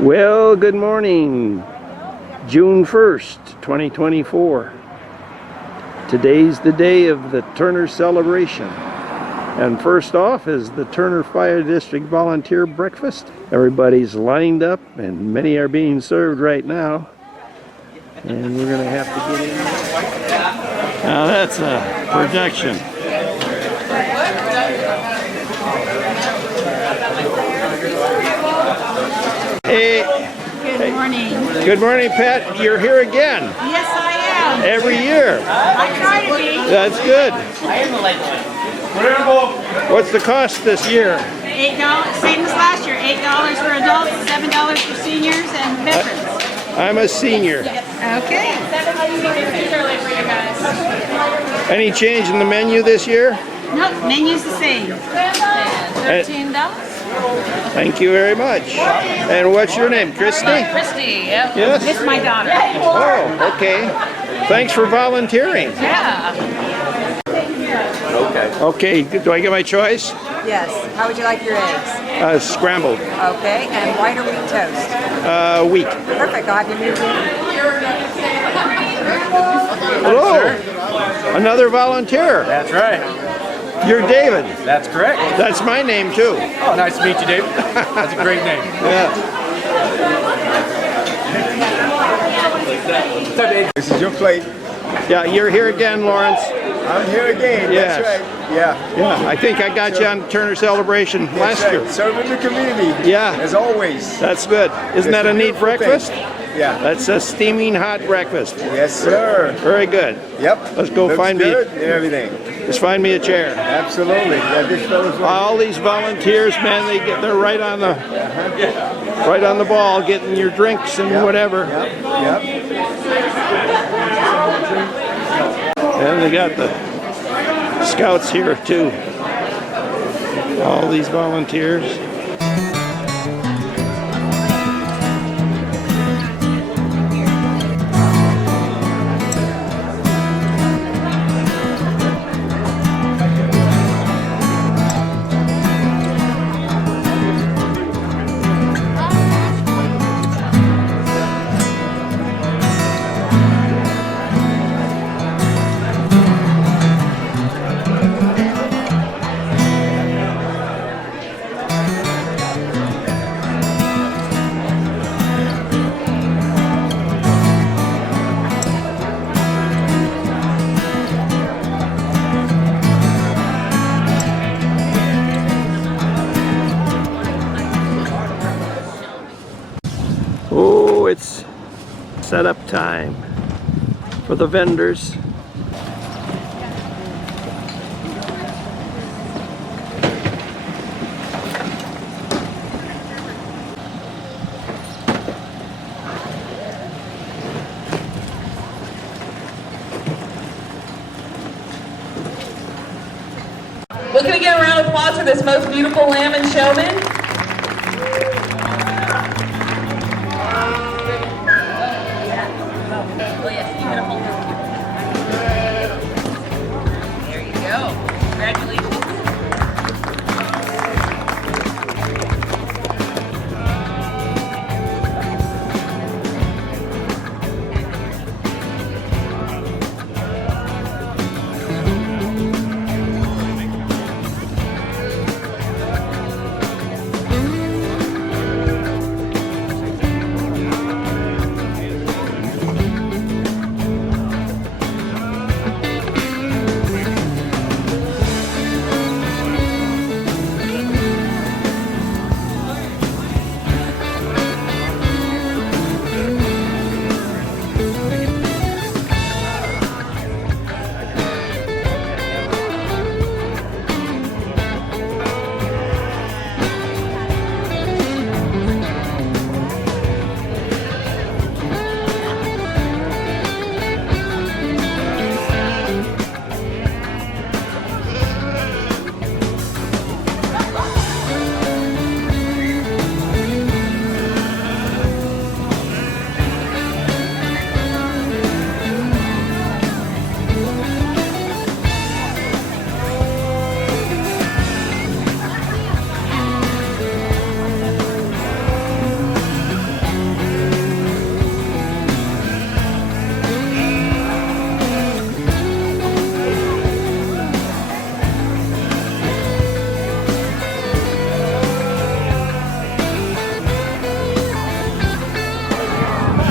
Well, good morning, June 1st, 2024. Today's the day of the Turner celebration. And first off is the Turner Fire District Volunteer Breakfast. Everybody's lined up and many are being served right now. And we're going to have to get in there. Now that's a projection. Hey. Good morning. Good morning, Pat. You're here again. Yes, I am. Every year. I try to be. That's good. What's the cost this year? $8, same as last year. $8 for adults, $7 for seniors and veterans. I'm a senior. Okay. Any change in the menu this year? Nope, menu's the same. $13. Thank you very much. And what's your name, Christy? Christy, yep. Yes? It's my daughter. Oh, okay. Thanks for volunteering. Yeah. Okay, do I get my choice? Yes. How would you like your eggs? Scrambled. Okay. And white or wheat toast? Wheat. Perfect. I'll have you moved in. Hello. Another volunteer. That's right. You're David. That's correct. That's my name too. Oh, nice to meet you, David. That's a great name. Yeah. This is your plate. Yeah, you're here again, Lawrence. I'm here again. Yes. That's right. Yeah. Yeah, I think I got you on Turner Celebration last That's right. year. Serving the community. Yeah. As always. That's good. Isn't that a neat breakfast? Yeah. That's a steaming hot breakfast. Yes, sir. Very good. Yep. Let's go Looks find good me. and everything. Just find me a chair. Absolutely. Yeah, this fellow's All these volunteers, man, they're right on the ball, getting your drinks and whatever. Yep. And they got the scouts here too. All these volunteers. Oh, it's setup time for the vendors. We're going to get a round of applause for this most beautiful lamb and showman. There you go. Congratulations.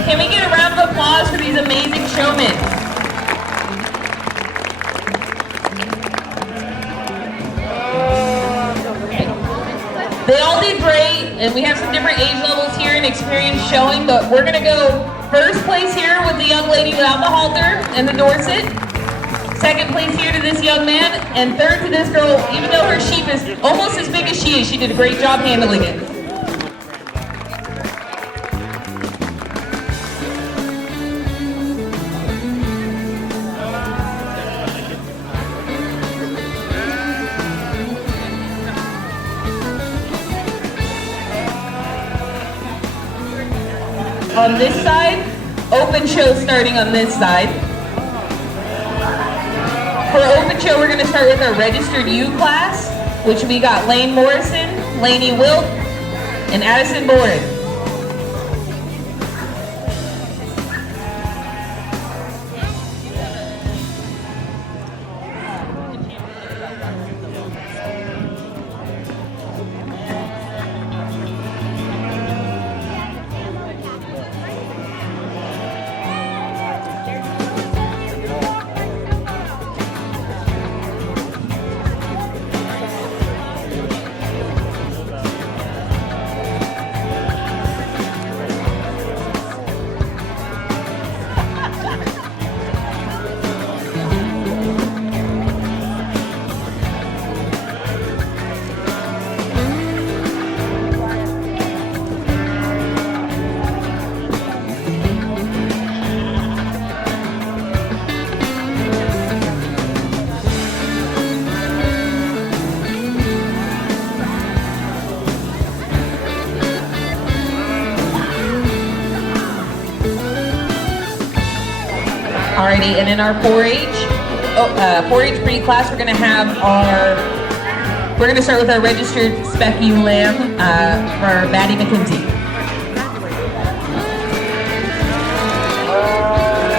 Can we get a round of applause for these amazing showmen? They all did great, and we have some different age levels here and experience showing, but we're gonna go first place here with the young lady without the halter and the Dorset. Second place here to this young man, and third to this girl, even though her sheep is almost as big as she is, she did a great job handling it. On this side, open show starting on this side. For open show, we're going to start with our registered U class, which we got Lane Morrison, Lainey Wilt, and Addison Boren. Alrighty, and in our 4-H breed class, we're gonna start with our registered spec ewe lamb for Maddie McKenzie.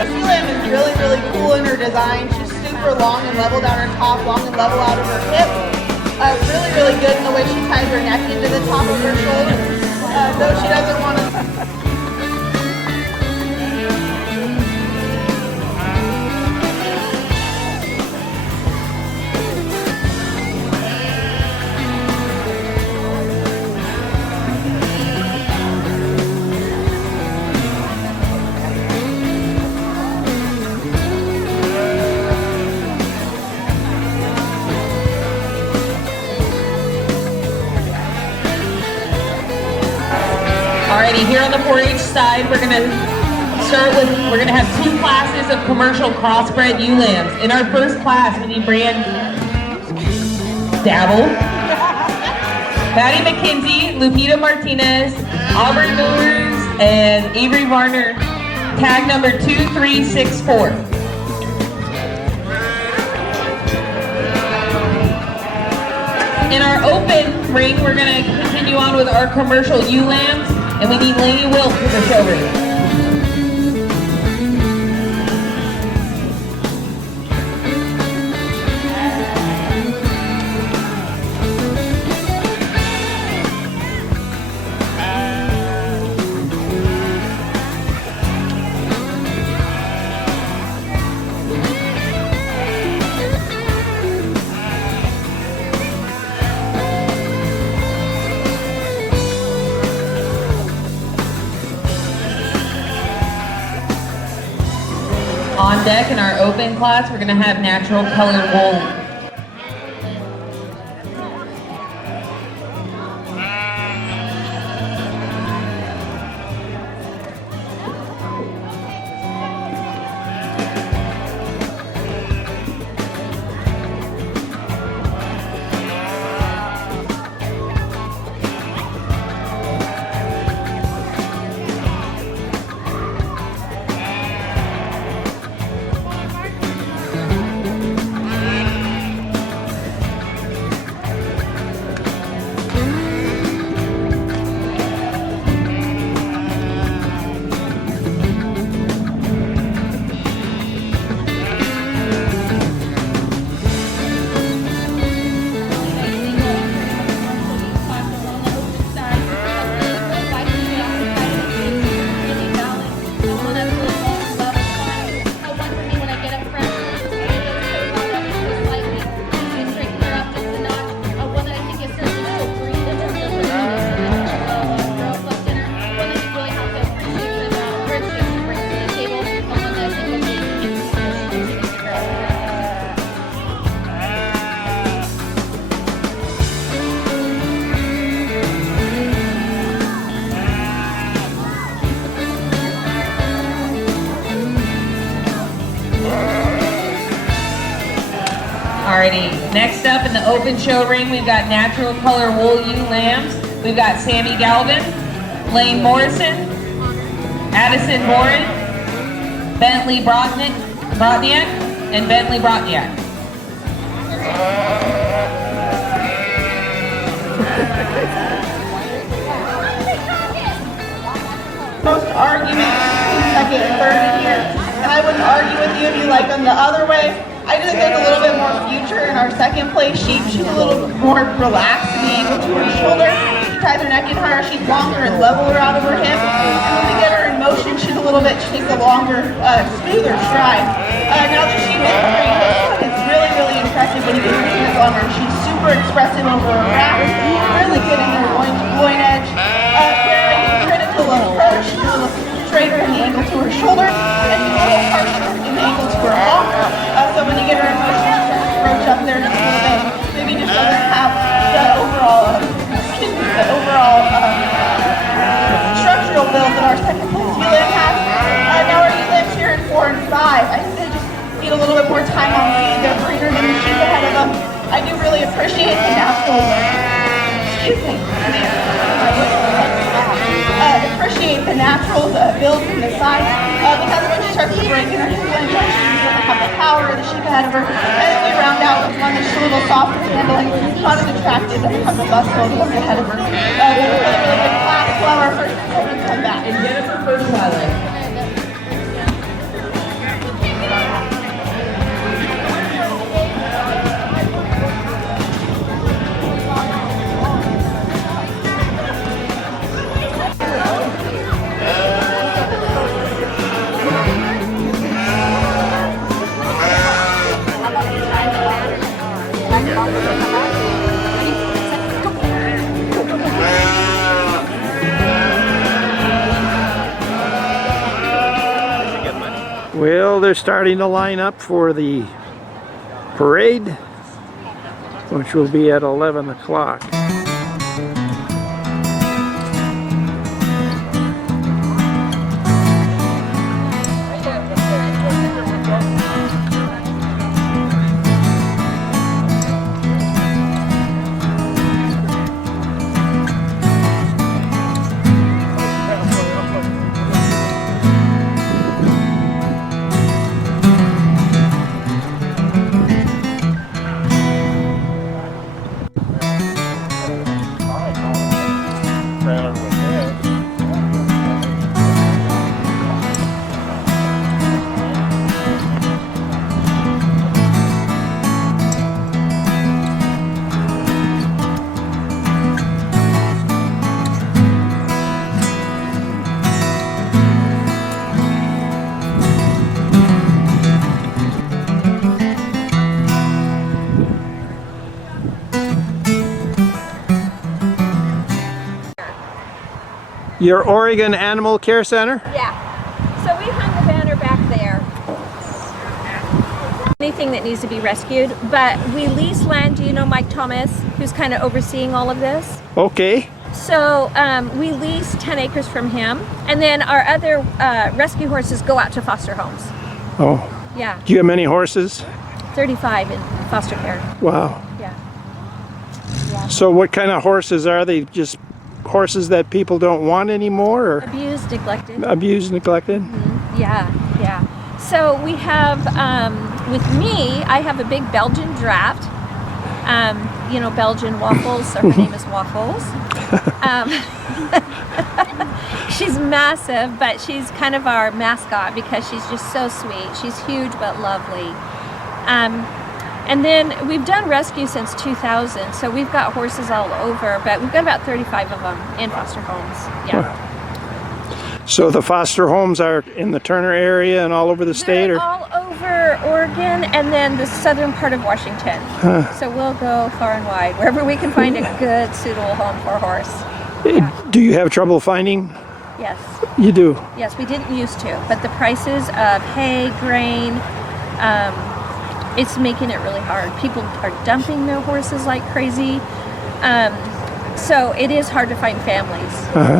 She lamb is really, really cool in her design. She's super long and level down her top, long and level out of her hip. Really, really good in the way she ties her neck into the top of her shoulder. Though she doesn't want to. Alrighty, here on the 4-H side, we're gonna have 2 classes of commercial crossbred ewe lambs. In our first class, we need brand Dabble, Maddie McKenzie, Lupita Martinez, Aubrey Moores, and Avery Varner, tag number 2364. In our open ring, we're gonna continue on with our commercial ewe lambs. And we need Lainey Wilt for the show ring. On deck in our open class, we're going to have natural colored wool. Alrighty, next up in the open show ring, we've got natural color wool ewe lambs. We've got Sammy Galvin, Lane Morrison, Addison Morin, Bentley Brotniak, and Bentley Brotniak. Most arguments between second and third in here, and I wouldn't argue with you if you like them the other way. I just think a little bit more future in our second place sheep. She's a little more relaxed in the angle to her shoulder. She ties her neck in her, she's longer and leveler out of her hip. And when we get her in motion, she's a little bit, she takes a longer, smoother stride. Now that she's in the ring, it's really, really impressive when you get her hands on her. She's super expressive over her wrap, really good in her loin edge. Where I give credit to the approach, she's a little straighter in the angle to her shoulder, and she's a little harsher in the angle to her arm. So when you get her in motion, she starts to roach up there just a little bit. Maybe just doesn't have the overall, structural build that our second place ewe-lamb has. Now our ewe-lambs here in 4 and 5, I think they just need a little bit more time on feed. They're greener than the sheep ahead of them. I do really appreciate the natural, appreciate the natural build from the side because when she starts to break in her ewe-lamb jump, she's going to have the power of the sheep ahead of her. And then we round out with one that's a little softer handling, not as attractive, doesn't have the muscle that was ahead of her. Really, really good class. Well, our first and second come back. And Jennifer first highlight. Well, they're starting to line up for the parade, which will be at 11 o'clock. Your Oregon Animal Care Center? Yeah. So we hung the banner back there. Anything that needs to be rescued, but we lease land. Do you know Mike Thomas, who's kind of overseeing all of this? Okay. So we lease 10 acres from him, and then our other rescue horses go out to foster homes. Oh. Yeah. Do you have many horses? 35 in foster care. Wow. Yeah. So what kind of horses are they? Just horses that people don't want anymore, or Abused, neglected. abused, neglected? Yeah, yeah. So we have, with me, I have a big Belgian draft. You know, Belgian waffles, so her name is Waffles. She's massive, but she's kind of our mascot because she's just so sweet. She's huge but lovely. And then we've done rescue since 2000, so we've got horses all over, but we've got about 35 of them in foster homes. Yeah. So the foster homes are in the Turner area and all over the state, They're or all over Oregon and then the southern part of Washington. So we'll go far and wide, wherever we can find a good, suitable home for a horse. Yeah. Do you have trouble finding? Yes. You do. Yes, we didn't used to, but the prices of hay, grain, it's making it really hard. People are dumping their horses like crazy. So it is hard to find families.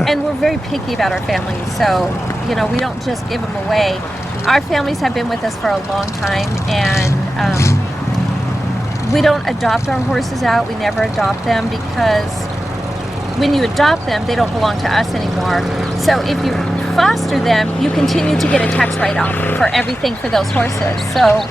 And we're very picky about our families. So, you know, we don't just give them away. Our families have been with us for a long time, and We don't adopt our horses out. We never adopt them because when you adopt them, they don't belong to us anymore. So if you foster them, you continue to get a tax write-off for everything for those horses. So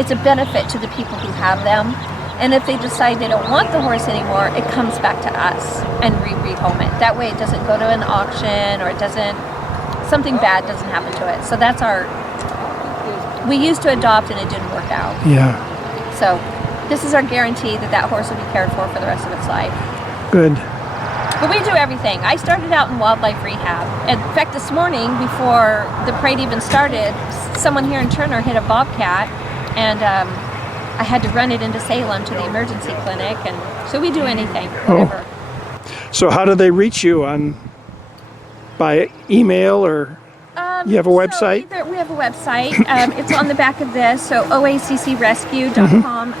it's a benefit to the people who have them. And if they decide they don't want the horse anymore, it comes back to us and we rehome it. That way it doesn't go to an auction or something bad doesn't happen to it. So that's we used to adopt and it didn't work out. Yeah. So this is our guarantee that that horse will be cared for the rest of its life. Good. But we do everything. I started out in wildlife rehab. In fact, this morning, before the parade even started, someone here in Turner hit a bobcat, and I had to run it into Salem to the emergency clinic, and so we do anything, whatever. So how do they reach you? By email or you have a website? So we have a website. It's on the back of this, so oaccrescue.com.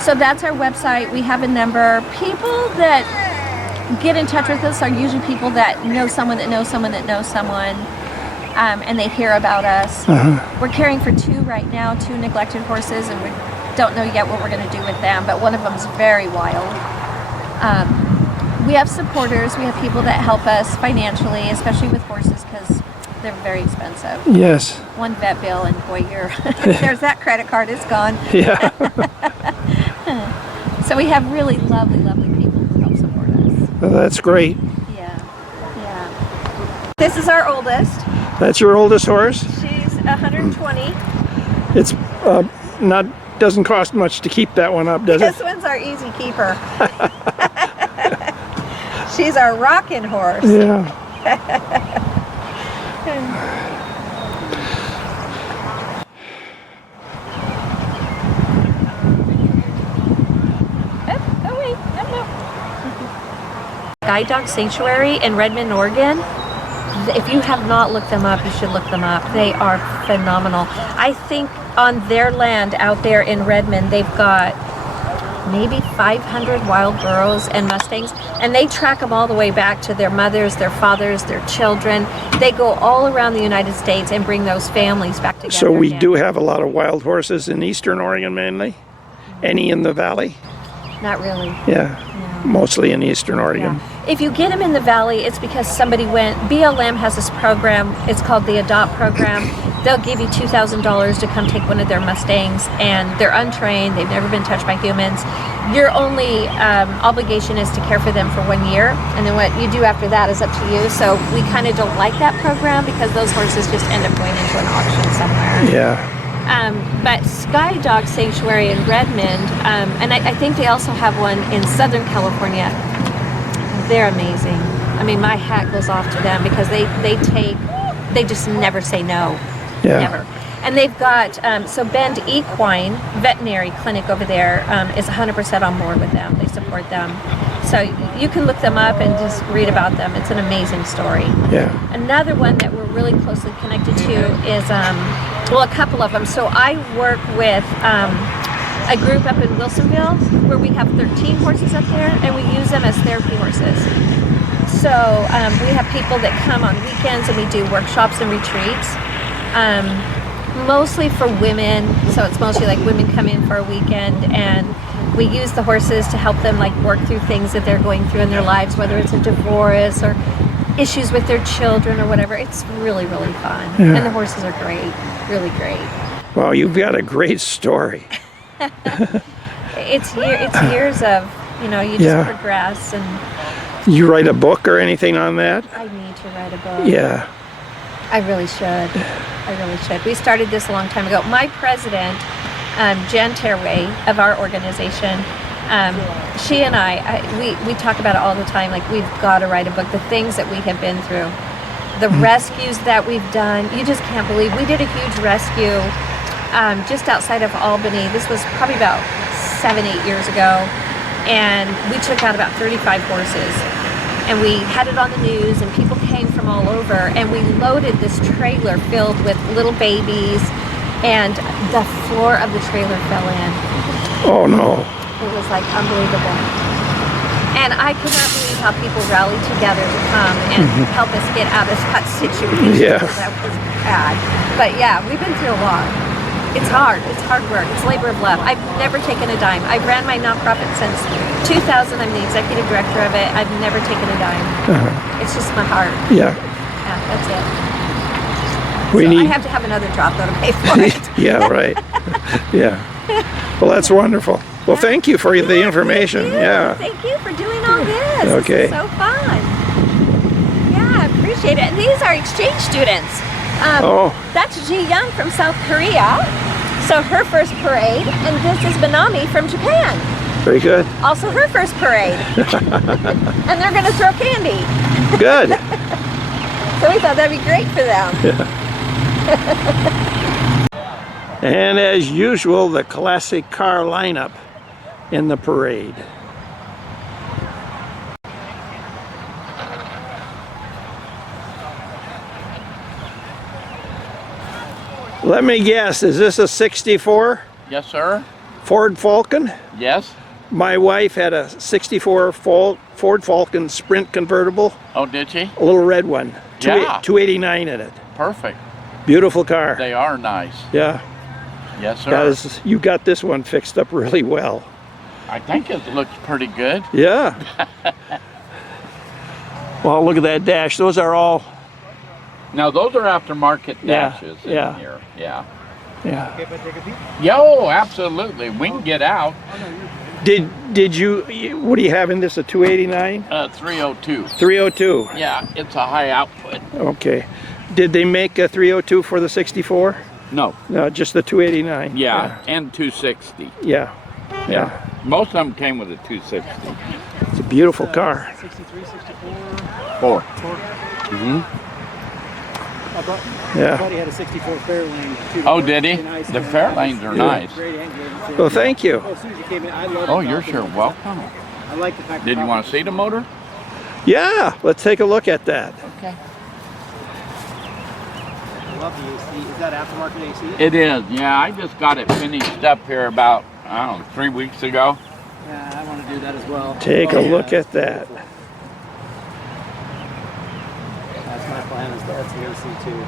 So that's our website. We have a number. People that get in touch with us are usually people that know someone that knows someone that knows someone, and they hear about us. We're caring for 2 right now, 2 neglected horses, and we don't know yet what we're going to do with them, but one of them is very wild. We have supporters. We have people that help us financially, especially with horses, because they're very expensive. Yes. One vet bill, and boy, there's that credit card is gone. Yeah. So we have really lovely, lovely people who help support us. Well, that's great. Yeah. This is our oldest. That's your oldest horse? She's 120. It's doesn't cost much to keep that one up, does it? This one's our easy keeper. She's our rocking horse. Yeah. Guide Dog Sanctuary in Redmond, Oregon. If you have not looked them up, you should look them up. They are phenomenal. I think on their land out there in Redmond, they've got maybe 500 wild burros and Mustangs, and they track them all the way back to their mothers, their fathers, their children. They go all around the United States and bring those families back together. So we again. do have a lot of wild horses in eastern Oregon mainly? Any in the valley? Not really. Yeah. Mostly in eastern Oregon. Yeah. If you get them in the valley, it's because somebody went. BLM has this program. It's called the Adopt Program. They'll give you $2,000 to come take one of their Mustangs, and they're untrained. They've never been touched by humans. Your only obligation is to care for them for 1 year, and then what you do after that is up to you. So we kind of don't like that program because those horses just end up going into an auction somewhere. Yeah. But Sky Dog Sanctuary in Redmond, and I think they also have one in Southern California. They're amazing. I mean, my hat goes off to them because they just never say no. Yeah. Never. And they've got, so Bend Equine Veterinary Clinic over there is 100% on board with them. They support them. So you can look them up and just read about them. It's an amazing story. Yeah. Another one that we're really closely connected to is, well, a couple of them. So I work with a group up in Wilsonville where we have 13 horses up there, and we use them as therapy horses. So we have people that come on weekends, and we do workshops and retreats. Mostly for women, so it's mostly like women come in for a weekend, and we use the horses to help them like work through things that they're going through in their lives, whether it's a divorce or issues with their children or whatever. It's really, really fun. Yeah. And the horses are great, really great. Well, you've got a great story. It's years of, you just progress, and You write a book or anything on that? I need to write a book. Yeah. I really should. We started this a long time ago. My president, Jen Terway of our organization, she and we talk about it all the time. Like, we've got to write a book. The things that we have been through, the rescues that we've done, you just can't believe. We did a huge rescue just outside of Albany. This was probably about 7-8 years ago, and we took out about 35 horses. And we had it on the news, and people came from all over, and we loaded this trailer filled with little babies, and the floor of the trailer fell in. Oh no. It was like unbelievable. And I could not believe how people rallied together to come and help us get out of that situation. Yeah. That was bad. But yeah, we've been through a lot. It's hard. It's hard work. It's labor of love. I've never taken a dime. I've ran my nonprofit since 2000. I'm the executive director of it. I've never taken a dime. It's just my heart. Yeah. Yeah, that's it. We So I need. have to have another job though to pay for it. Yeah, right. Yeah. Well, that's wonderful. Well, thank you for the information. Yeah. Thank you for doing all this. Okay. This is so fun. Yeah, I appreciate it. And these are exchange students. Oh. That's Ji Young from South Korea. So her first parade, and this is Banami from Japan. Very good. Also her first parade. And they're going to throw candy. Good. So we thought that'd be great for them. And as usual, the classic car lineup in the parade. Let me guess, is this a 64 Yes, sir. Ford Falcon? Yes. My wife had a 64 Ford Falcon Sprint convertible, Oh, did she? a little red one, Yeah. 289 in it. Perfect. Beautiful car. They are nice. Yeah, Yes, sir. guys, you got this one fixed up really well. I think it looks pretty good. Yeah. Well, look at that dash. Those are all, Now, those are aftermarket Yeah, dashes yeah. in here. Yeah. yeah. Yo, absolutely. We can get out. Did you, what do you have in this, a 289? 302. 302. Yeah, it's a high output. Okay. Did they make a 302 for the 64? No. No, just the 289. Yeah, and 260. Yeah. Yeah. Most of them came with a 260. It's a beautiful car. 63, 64. 4. Yeah. Buddy had a 64 Fairlane too. Oh, did he? Very nice. The Fairlanes are nice. Great engine. Well, thank you. As soon as you came in, I love Oh, the you're Falcon. sure welcome. I like the fact Did you want to see the motor? Yeah, let's take a look at that. Okay. I love the AC. Is that aftermarket AC? It is. Yeah, I just got it finished up here about, I don't know, 3 weeks ago. Yeah, I want to do that as well. Take a look at that. That's my plan, is that's the AC too.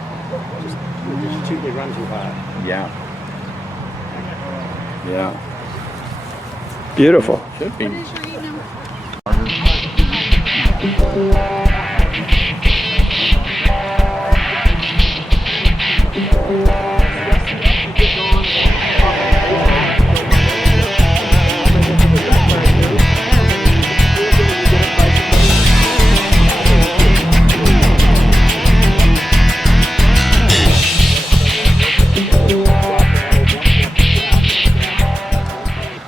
Just cheaply runs you hot. Yeah. Yeah. Beautiful. Should be.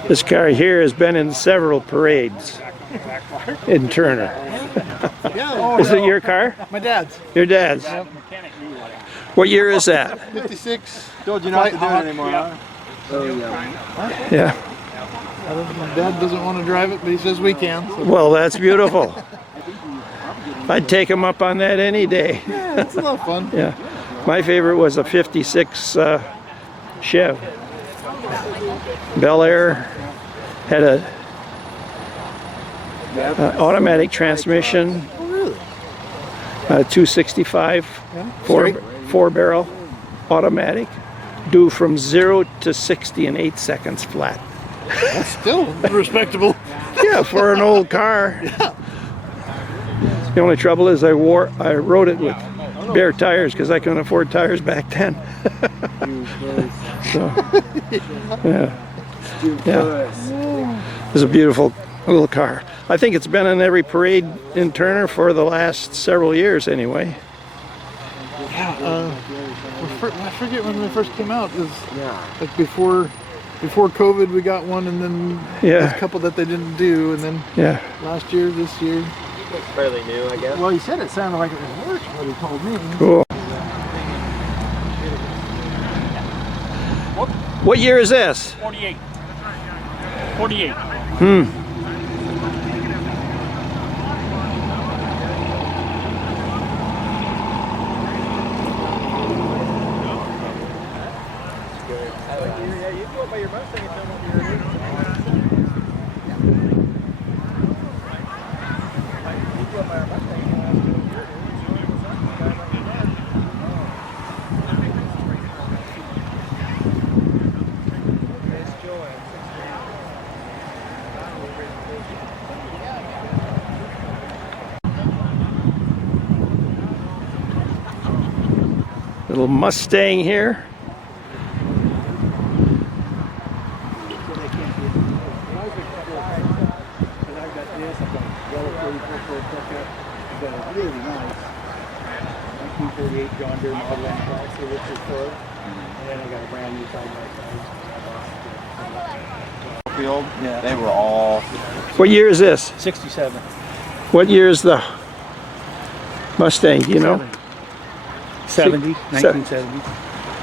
This car here has been in several parades in Turner. Is it your car? My dad's. Your dad's? What year is that? 56. Told you not to do it anymore, huh? Yeah. My dad doesn't want to drive it, but he says we can. So. Well, that's beautiful. I'd take him up on that any day. Yeah, it's a lot of fun. Yeah. My favorite was a 56 Chev. Bel Air had a automatic transmission. Oh, really? 265 Straight? four barrel automatic, do from 0 to 60 in 8 seconds flat. That's still respectable. Yeah, for an old car. The only trouble is I rode it with bare tires because I couldn't afford tires back then. So, yeah. It was a beautiful little car. I think it's been in every parade in Turner for the last several years anyway. Yeah, I forget when they first came out. It was like before COVID we got one, and then there's a couple that they didn't do, and then last year, this year. It's fairly new, I guess. Well, he said it sounded like it was working, what he told me. Cool. What year is this? 48. 48. Little Mustang here. John Deere model and which is Ford. And then I got a brand new side by side. Field, yeah. They were all. What year is this? 67. What year is the Mustang? Do you know? 70, 1970.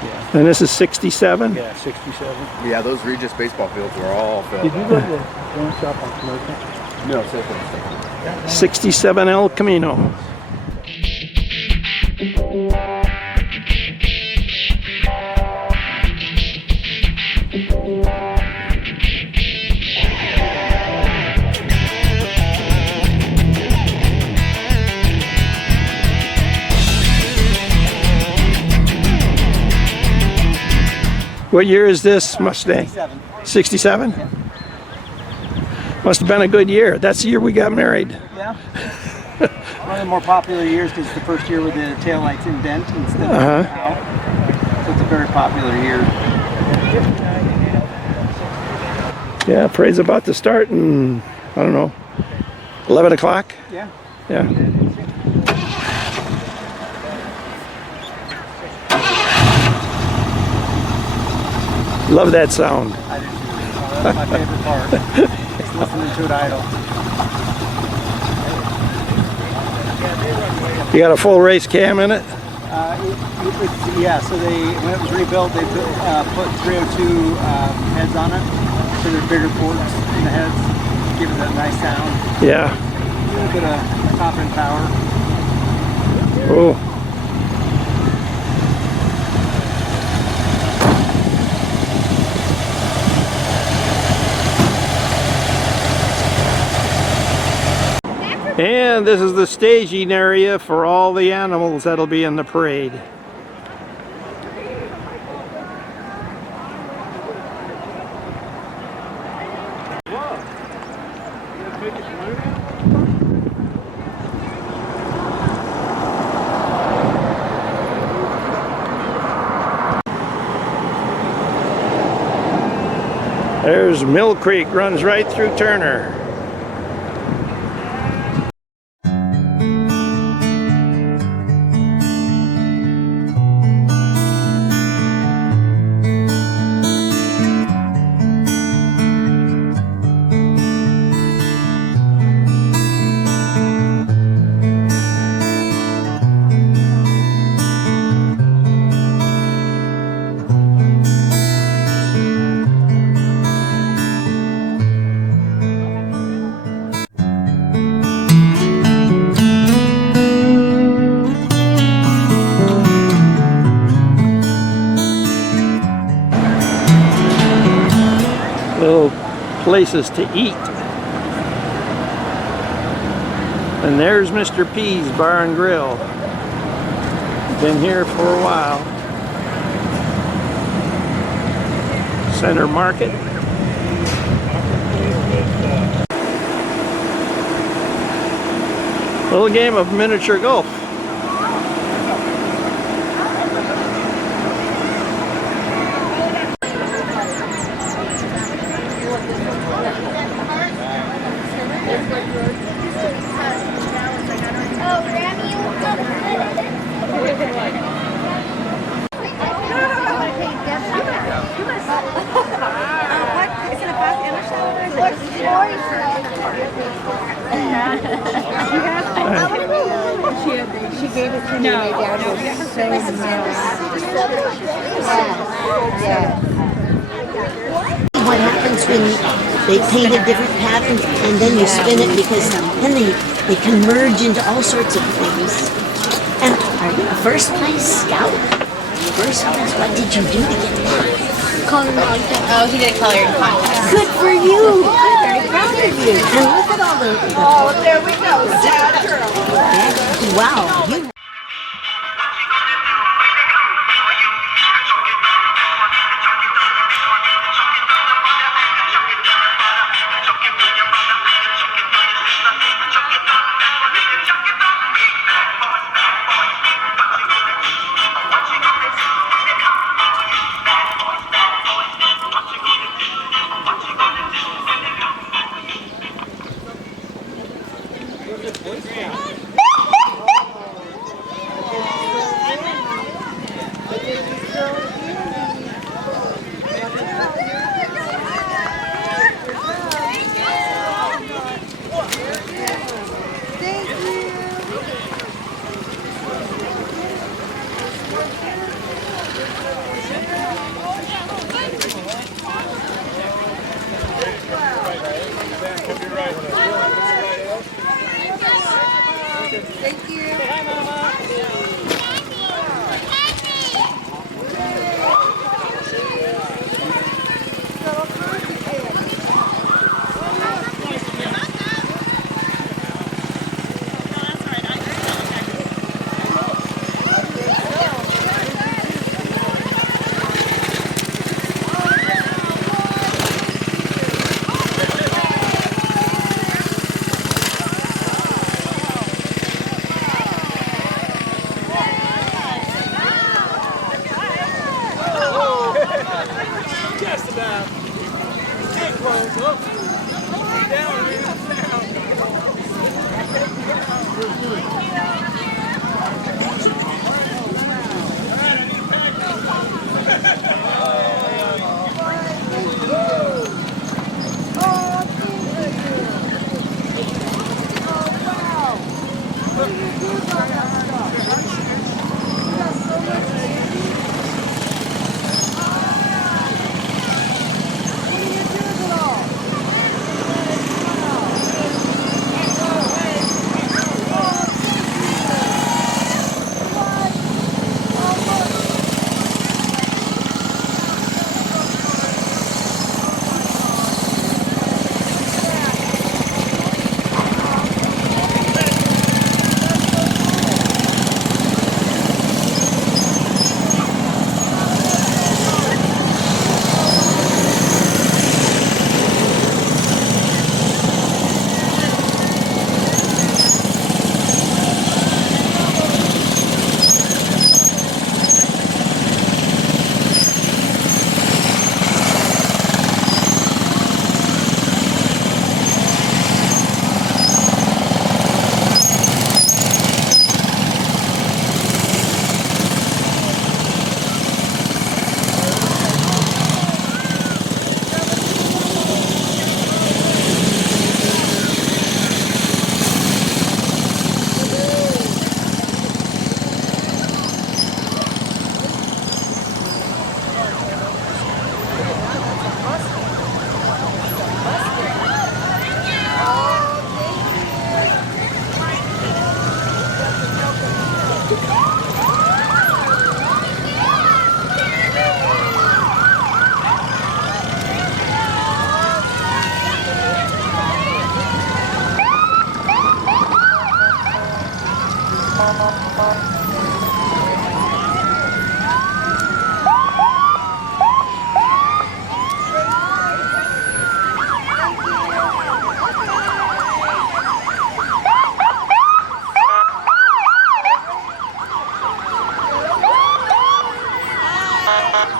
Yeah. And this is 67? Yeah, 67. Yeah, those Regis baseball fields were all filled. Did you go to the drone shop on Commercial? No, so 67 El Camino. What year is this Mustang? 67. Must have been a good year. That's the year we got married. Yeah. One of the more popular years because it's the first year with the taillights indent instead of out. So it's a very popular year. Yeah, parade's about to start in, I don't know, 11 o'clock? Yeah. Yeah. Love that sound. I do too. That's my favorite part. Just listening to it idle. You got a full race cam in it? Yeah, so when it was rebuilt, they put 302 heads on it. So they're bigger ports in the heads, give it that nice sound. Yeah. A little bit of top end power. Oh. And this is the staging area for all the animals that'll be in the parade. There's Mill Creek, runs right through Turner. Little places to eat. And there's Mr. P's Bar and Grill. Been here for a while. Center Market. Little game of miniature golf. She gave it to me. What happens when they painted different patterns and then you spin it, because then they can merge into all sorts of things. And are you a first place scout? First place, what did you do to get that? Coloring contest. Oh, he did a coloring contest. Good for you. I'm very proud of you. And look at all the Oh, there we go. Sad girl. wow. You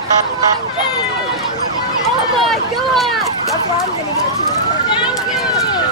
Oh my God! That's why I'm gonna get to it. Thank you!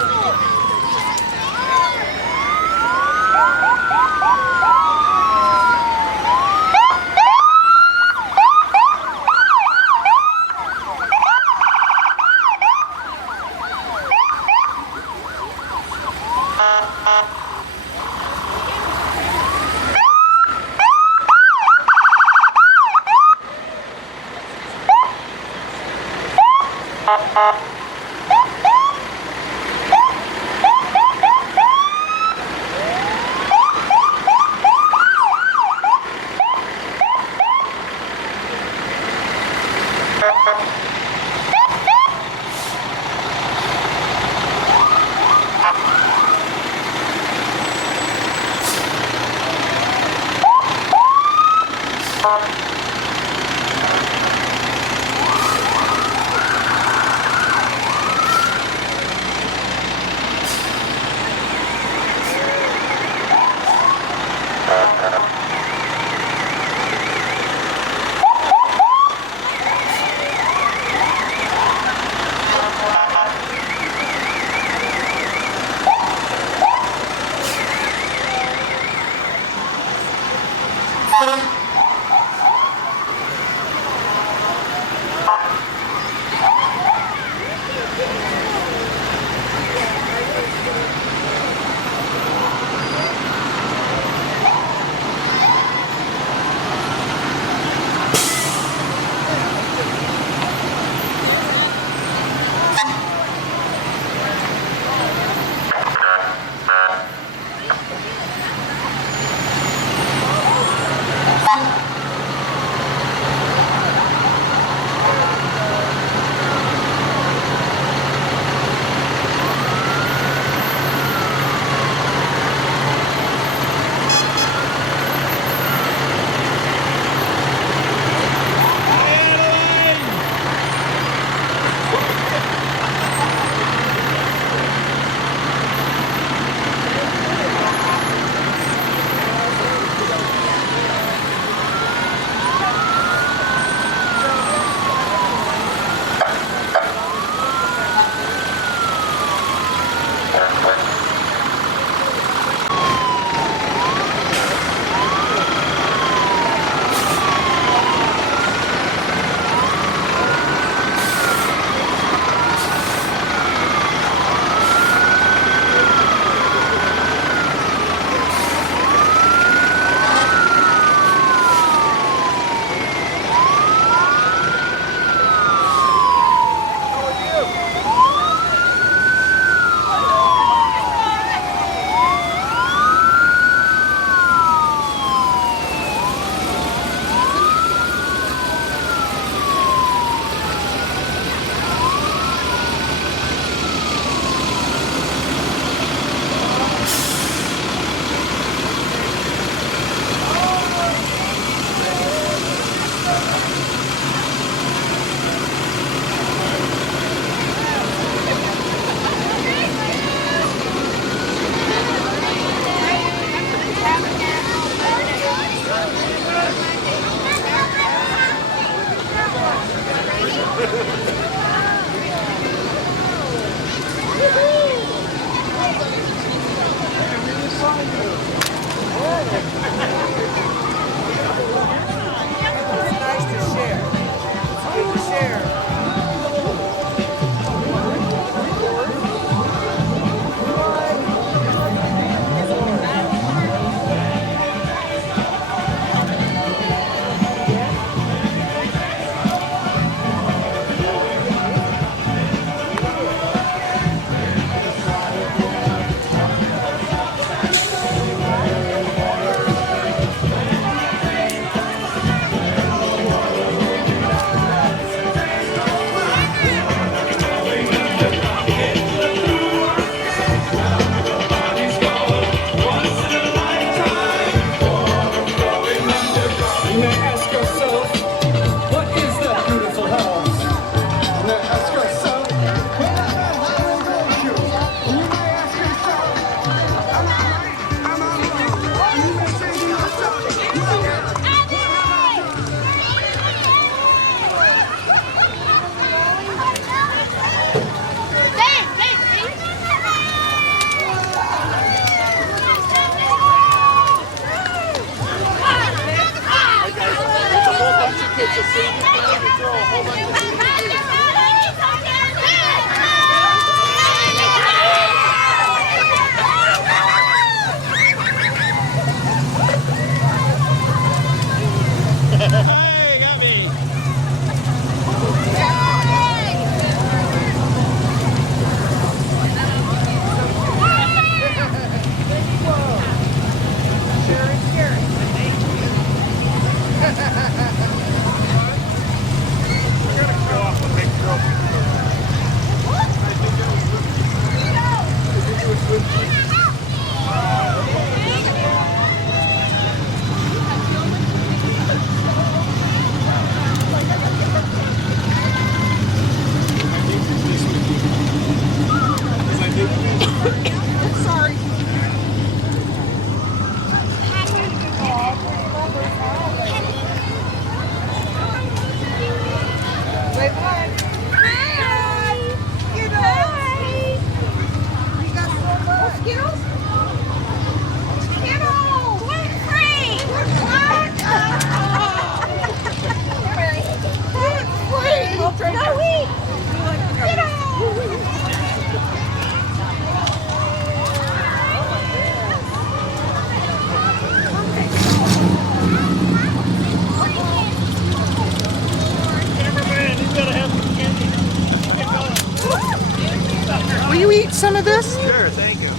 Hey, got me. Will you eat some of this? Sure, thank you.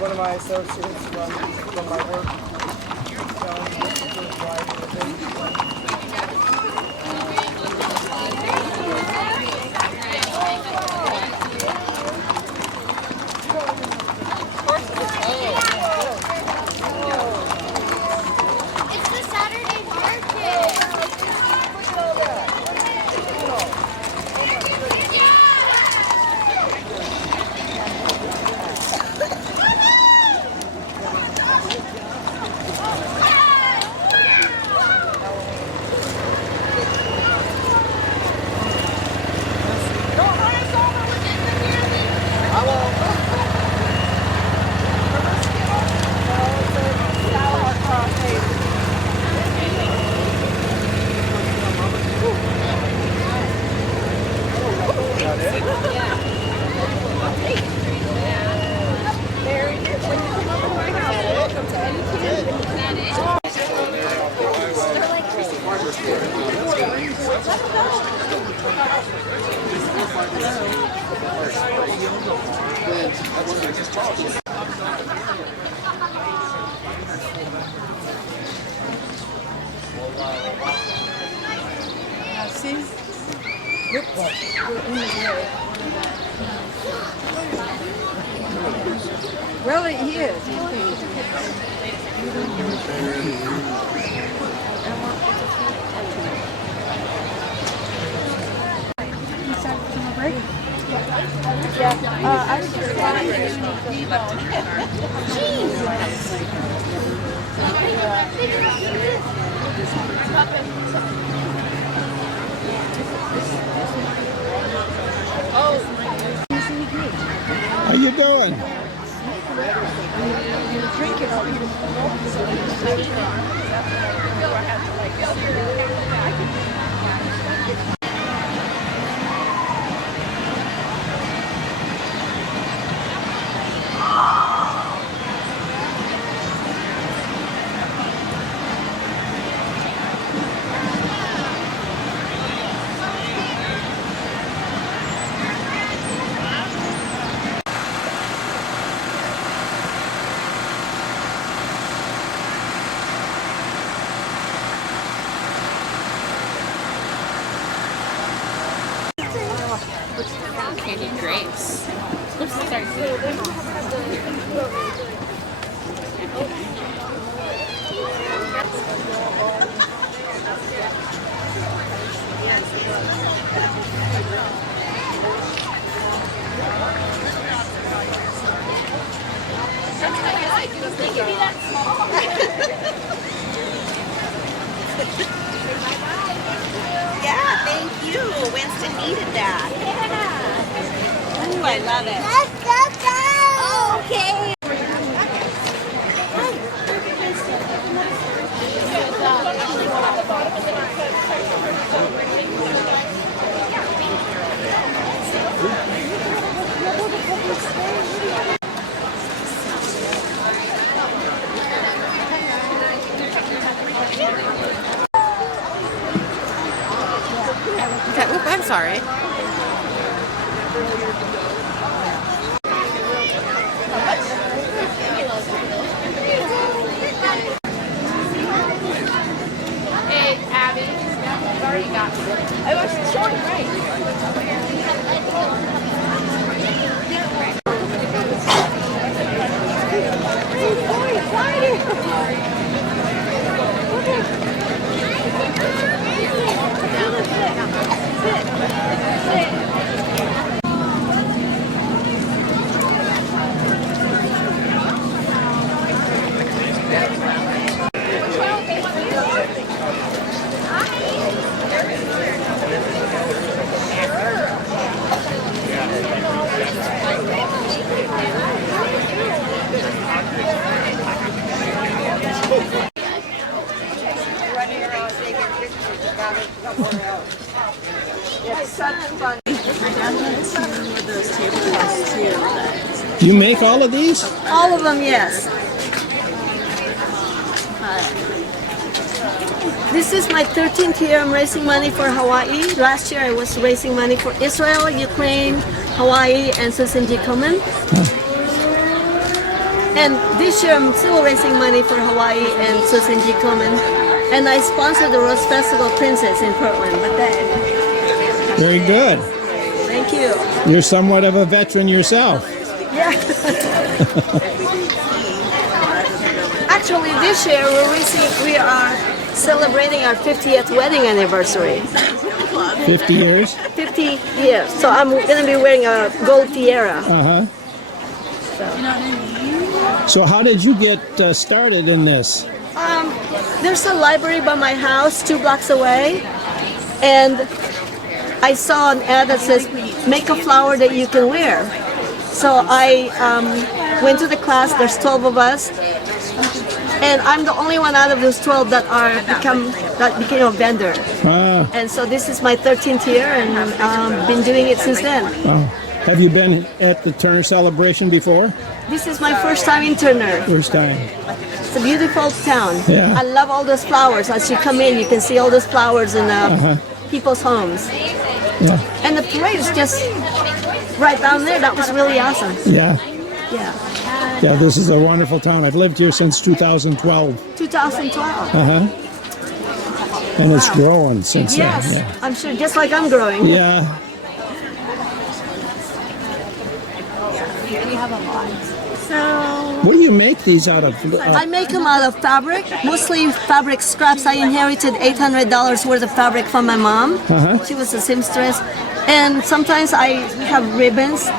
one of my associates from my work. This is the variety of things. It's the Saturday market. Really, he is. How you doing? Candied grapes. Yeah, thank you. Winston needed that. Yeah. Ooh, I love it. Oh, okay. Okay, oop, I'm sorry. Hey, Abby. I've already got it. I was short, It's such fun. You make all of these? All of them, yes. This is my 13th year I'm raising money for Hawaii. Last year I was raising money for Israel, Ukraine, Hawaii, and Susan G. Komen. And this year I'm still raising money for Hawaii and Susan G. Komen. And I sponsored the Rose Festival Princess in Portland. Very good. Thank you. You're somewhat of a veteran yourself. Yeah. Actually, this year we are celebrating our 50th wedding anniversary. 50 years? 50 years. So I'm going to be wearing a gold tiara. Uh-huh. So how did you get started in this? There's a library by my house 2 blocks away. And I saw an ad that says, make a flower that you can wear. So I went to the class. There's 12 of us. And I'm the only one out of those 12 that became a vendor. And so this is my 13th year, and been doing it since then. Have you been at the Turner celebration before? This is my first time in Turner. First time. It's a beautiful town. Yeah. I love all those flowers. As you come in, you can see all those flowers in people's homes. Yeah. And the parade is just right down there. That was really awesome. Yeah. Yeah. Yeah, this is a wonderful town. I've lived here since 2012. 2012. Uh-huh. And it's grown since then. Yes, Yeah. I'm sure, just like I'm growing. Yeah. We have a lot. So What do you make these out of? I make them out of fabric, mostly fabric scraps. I inherited $800 worth of fabric from my mom. Uh-huh. She was a seamstress. And sometimes I have ribbons.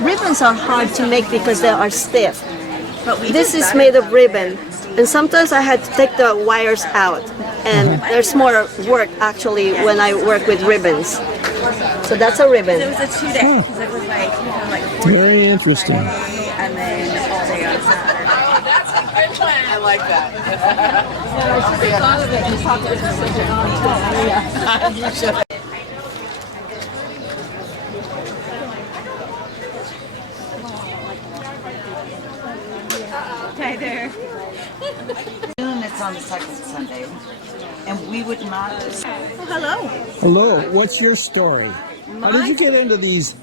Ribbons are hard to make because they are stiff. This is made of ribbon. And sometimes I had to take the wires out. And there's more work actually when I work with ribbons. So that's a ribbon. It was a 2-day because it was like, Very interesting. and then all day on Saturday. That's a good plan. I like that. You should. Hi there. It's on the second Sunday, and we would not. Hello. Hello. What's your story? How did you get into these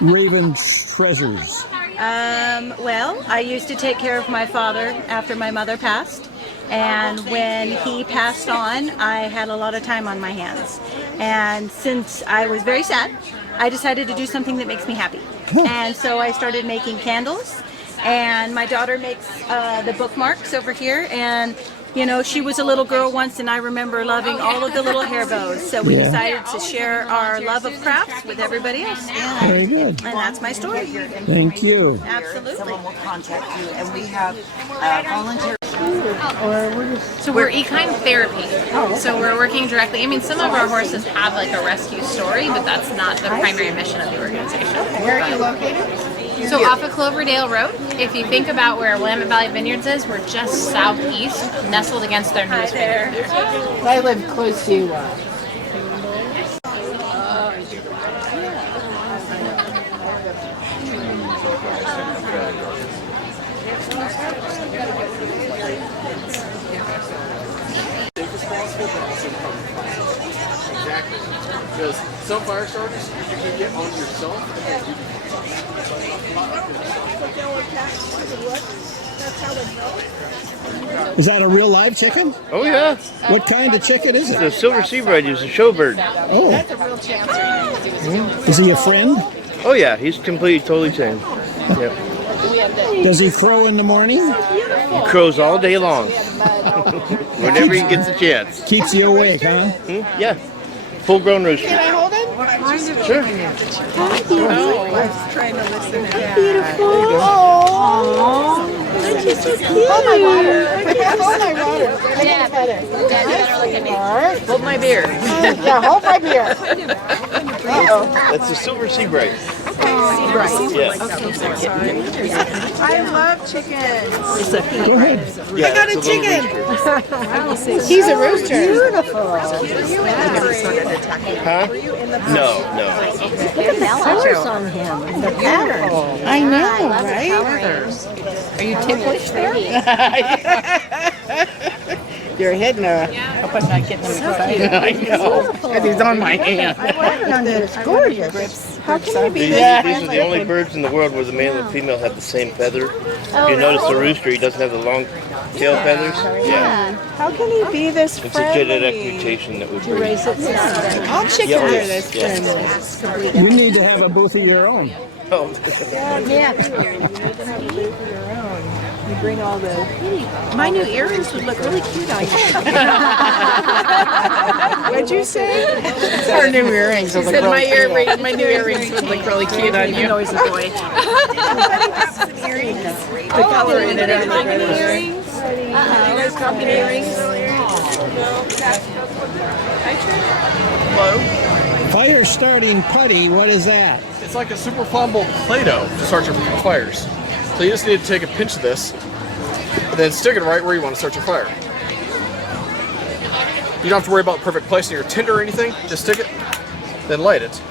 raven treasures? Well, I used to take care of my father after my mother passed. And when he passed on, I had a lot of time on my hands. And since I was very sad, I decided to do something that makes me happy. And so I started making candles. And my daughter makes the bookmarks over here. And you know, she was a little girl once, and I remember loving all of the little hair bows. So we decided to share our love of crafts with everybody else. Very good. And that's my story. Thank you. Absolutely. Someone will contact you, and we have volunteer. So we're equine therapy. So we're working directly. I mean, some of our horses have like a rescue story, but that's not the primary mission of the organization. Where are you located? So off of Cloverdale Road, if you think about where Willamette Valley Vineyards is, we're just southeast, nestled against their newest vineyard there. I live close to Exactly. Because some fire starters you can get on yourself. Is that a real live chicken? Oh yeah. What kind of chicken is it? The silver seabright is a showbird. Oh. That's a real chance. Is he a friend? Oh yeah, he's totally tame. Yep. Does he crow in the morning? He crows all day long. Whenever he gets a chance. Keeps you awake, huh? Yeah. Full-grown rooster. Can I hold him? Sure. Hi, Wife's trying to listen to Dad. Beautiful. Oh, She's so cute. hold my water. Hold my water. Dad, you better look at me. Hold my beer. Yeah, hold my beer. Uh-oh. That's a silver seabright. Yes. I love chickens. I got a chicken. He's a rooster. Beautiful. Huh? No. Look at the colors on him. The pattern. I know, right? Are you ticklish there? You're hitting her. I hope I'm not getting him excited. I know, because he's on my hand. It's gorgeous. How can you be These are the only birds in the world where the male and female have the same feather. If you notice the rooster, he doesn't have the long tail feathers. Yeah. How can he be this It's friendly? a genetic mutation that we bring. All chickens Yep. are this Yes. friendly. You need to have a booth of your own. Oh. Yeah. You bring all the... My new earrings would look really cute on you. What'd you say? Our new earrings She will look said really cute on you. my new earrings would look really cute on you. You know he's a boy. The color in it. Earrings. You guys copy earrings? Hello? Fire starting putty, what is that? It's like a super flammable Play-Doh to start your fires. So you just need to take a pinch of this and then stick it right where you want to start your fire. You don't have to worry about the perfect placing your tinder or anything. Just stick it, then light it.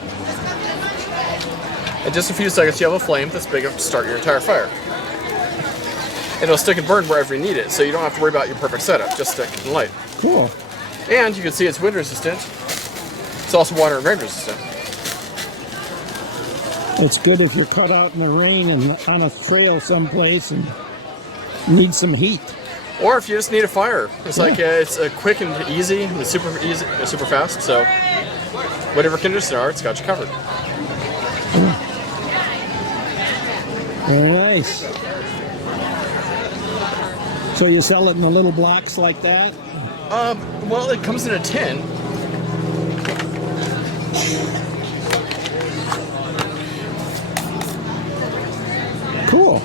In just a few seconds you have a flame that's big enough to start your entire fire. And it'll stick and burn wherever you need it, so you don't have to worry about your perfect setup. Just stick and light. Cool. And you can see it's wind resistant. It's also water and rain resistant. It's good if you're caught out in the rain and on a trail someplace and need some heat. Or if you just need a fire. It's like it's quick and easy. It's super easy, super fast. So whatever conditions are, it's got you covered. Very nice. So you sell it in the little blocks like that? Well, it comes in a tin. Cool.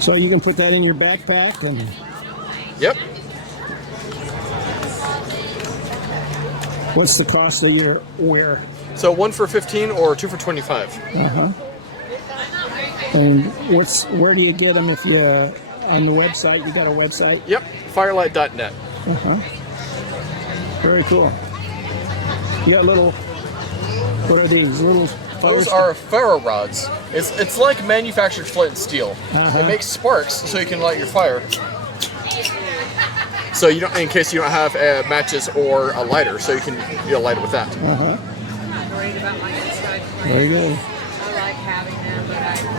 So you can put that in your backpack and... Yep. What's the cost of your wear? So 1 for 15 or 2 for 25. Uh-huh. And where do you get them if you... on the website? You got a website? Yep. Firelight.net. Uh-huh. Very cool. You got little... What are these? Little... Those are ferro rods. It's like manufactured flint and steel. It makes sparks so you can light your fire. So you don't, in case you don't have matches or a lighter, so you can light it with that. Uh-huh. Very good. I like having them, but I...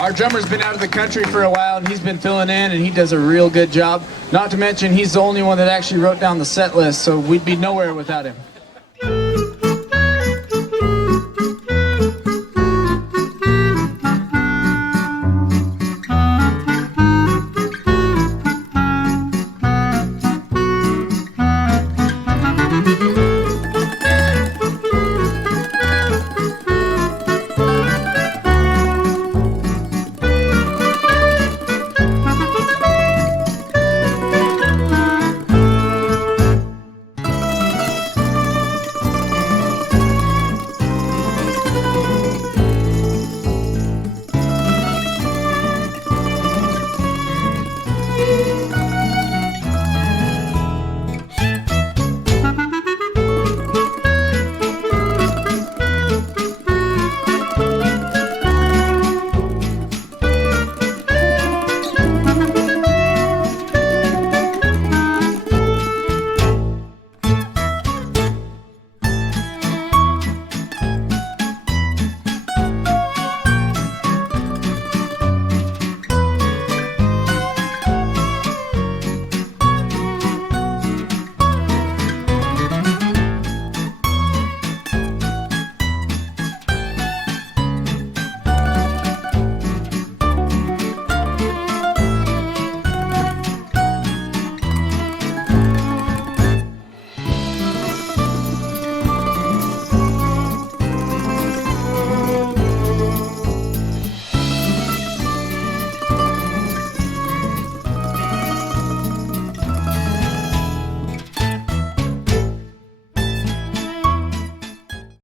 Our drummer's been out of the country for a while and he's been filling in and he does a real good job. Not to mention he's the only one that actually wrote down the set list, so we'd be nowhere without him.